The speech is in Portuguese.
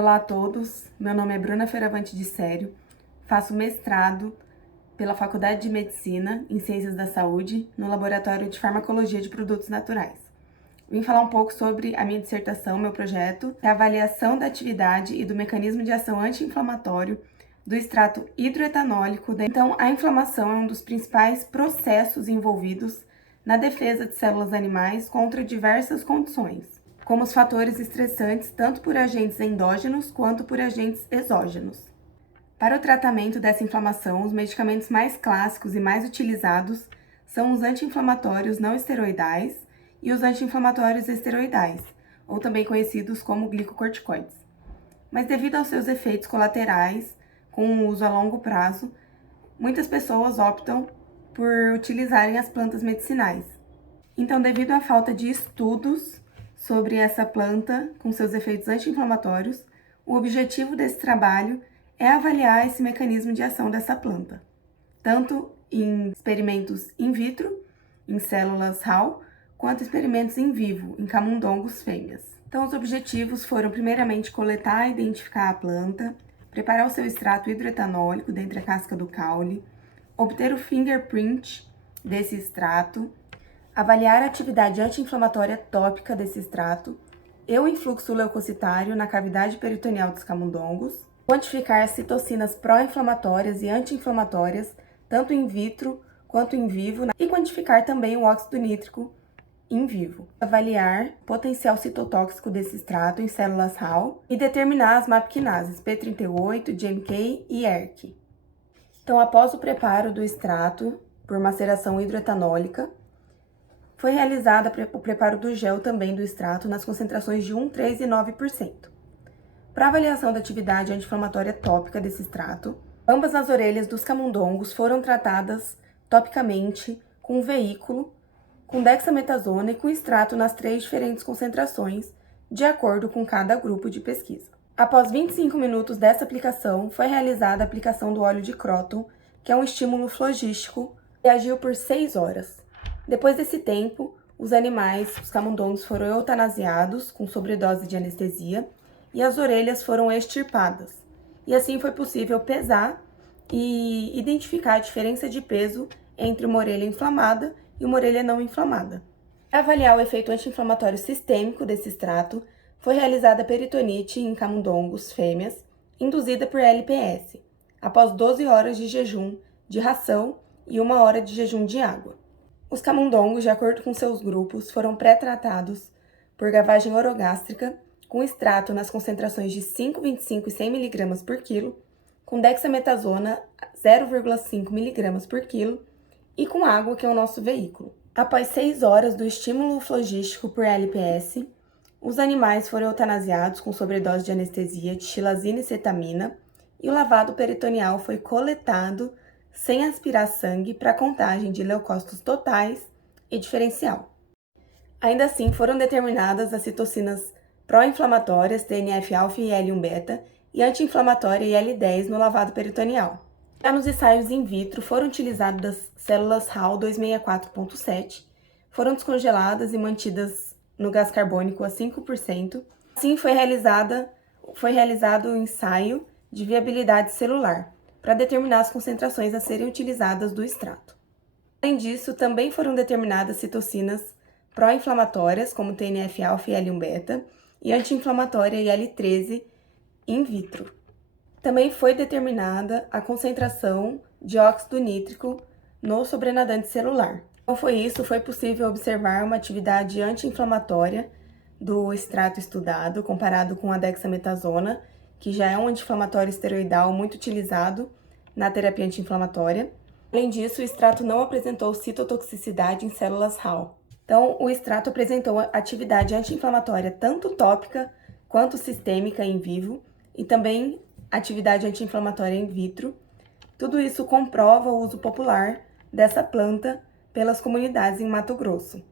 Olá a todos, meu nome é Bruna Fioravante de Sério, faço mestrado pela Faculdade de Medicina em Ciências da Saúde no Laboratório de Farmacologia de Produtos Naturais. Vim falar um pouco sobre a minha dissertação, meu projeto, é a avaliação da atividade e do mecanismo de ação anti-inflamatório do extrato hidroetanólico. Então, a inflamação é um dos principais processos envolvidos na defesa de células animais contra diversas condições, como os fatores estressantes, tanto por agentes endógenos quanto por agentes exógenos. Para o tratamento dessa inflamação, os medicamentos mais clássicos e mais utilizados são os anti-inflamatórios não esteroidais e os anti-inflamatórios esteroidais, ou também conhecidos como glicocorticoides. Mas devido aos seus efeitos colaterais, com o uso a longo prazo, muitas pessoas optam por utilizarem as plantas medicinais. Então, devido à falta de estudos sobre essa planta com seus efeitos anti-inflamatórios, o objetivo desse trabalho é avaliar esse mecanismo de ação dessa planta, tanto em experimentos in vitro, em células Hall, quanto experimentos em vivo, em camundongos fêmeas. Então, os objetivos foram, primeiramente, coletar e identificar a planta, preparar o seu extrato hidroetanólico dentre a casca do caule, obter o fingerprint desse extrato, avaliar a atividade anti-inflamatória tópica desse extrato e o influxo leucocitário na cavidade peritoneal dos camundongos, quantificar as citocinas pró-inflamatórias e anti-inflamatórias, tanto in vitro quanto in vivo, e quantificar também o óxido nítrico in vivo. Avaliar o potencial citotóxico desse extrato em células Hall e determinar as MAP-quinases P38, GMK e ERK. Então, após o preparo do extrato por maceração hidroetanólica, foi realizado o preparo do gel também do extrato nas concentrações de 1, 3 e 9%. Para avaliação da atividade anti-inflamatória tópica desse extrato, ambas as orelhas dos camundongos foram tratadas topicamente com um veículo, com dexametasona e com extrato nas 3 diferentes concentrações, de acordo com cada grupo de pesquisa. Após 25 minutos dessa aplicação, foi realizada a aplicação do óleo de Croton, que é um estímulo flogístico, que agiu por 6 horas. Depois desse tempo, os animais, os camundongos, foram eutanasiados com sobredose de anestesia e as orelhas foram extirpadas. E assim foi possível pesar e identificar a diferença de peso entre uma orelha inflamada e uma orelha não inflamada. Para avaliar o efeito anti-inflamatório sistêmico desse extrato, foi realizada a peritonite em camundongos fêmeas, induzida por LPS, após 12 horas de jejum de ração e 1 hora de jejum de água. Os camundongos, de acordo com seus grupos, foram pré-tratados por gavagem orogástrica com extrato nas concentrações de 5, 25 e 100 mg por quilo, com dexametasona 0,5 mg por quilo e com água, que é o nosso veículo. Após 6 horas do estímulo flogístico por LPS, os animais foram eutanasiados com sobredose de anestesia de xilazina e cetamina e o lavado peritoneal foi coletado sem aspirar sangue para contagem de leucócitos totais e diferencial. Ainda assim, foram determinadas as citocinas pró-inflamatórias, TNF-alfa e IL-1-beta, e anti-inflamatória IL-10 no lavado peritoneal. Já nos ensaios in vitro, foram utilizadas das células Hall 264.7, foram descongeladas e mantidas no gás carbônico a 5%. Assim, foi realizado o ensaio de viabilidade celular, para determinar as concentrações a serem utilizadas do extrato. Além disso, também foram determinadas citocinas pró-inflamatórias, como TNF-alfa e IL-1-beta, e anti-inflamatória IL-13 in vitro. Também foi determinada a concentração de óxido nítrico no sobrenadante celular. Então, foi possível observar uma atividade anti-inflamatória do extrato estudado, comparado com a dexametasona, que já é um anti-inflamatório esteroidal muito utilizado na terapia anti-inflamatória. Além disso, o extrato não apresentou citotoxicidade em células Hall. Então, o extrato apresentou atividade anti-inflamatória tanto tópica quanto sistêmica em vivo e também atividade anti-inflamatória in vitro. Tudo isso comprova o uso popular dessa planta pelas comunidades em Mato Grosso.